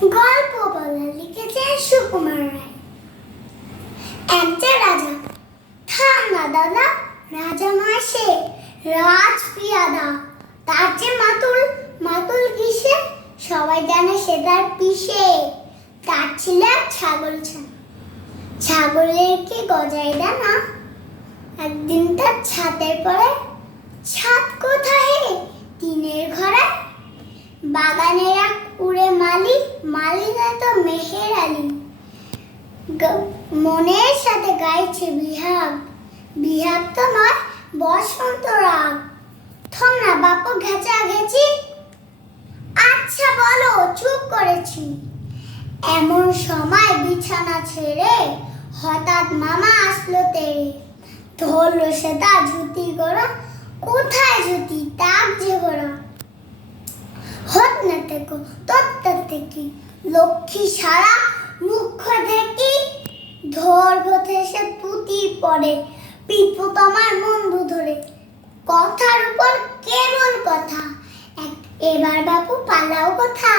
গল্প বলা লিখেছেন সুকুমার রায়। একটা রাজা, থাম দাদা, রাজা মাসে রাজ পিয়াদা তার যে মাতুল মাতুল কিসে? সবাই জানে সে তার পিসে। তার ছিল এক ছাগল ছাগলের কি গজাই না। একদিন তার ছাদের পরে, ছাদ কোথায়? টিনের ঘরে। বাগানের উড়ে মালি মালি না তো মেহের আলী। মনের সাথে গাইছে বিহাগ। বিহাগ তো নয়, বসন্ত রাগ। থম না বাপু, ঘেঁচা ঘেঁচি। আচ্ছা বলো, চুপ করেছি। এমন সময় বিছানা ছেড়ে হঠাৎ মামা আসলো তেরে ধরলো সে তার জুতি গোড়া কোথায় জুতি? তাক যে না থেকো তত্তা থেকে লক্ষ্মী সারা মুখ থেকে ধরবো থেকে পুতি পড়ে। পিপু তোমার বন্ধু ধরে। কথার উপর কেবল কথা। এবার বাপু পালাও কথা।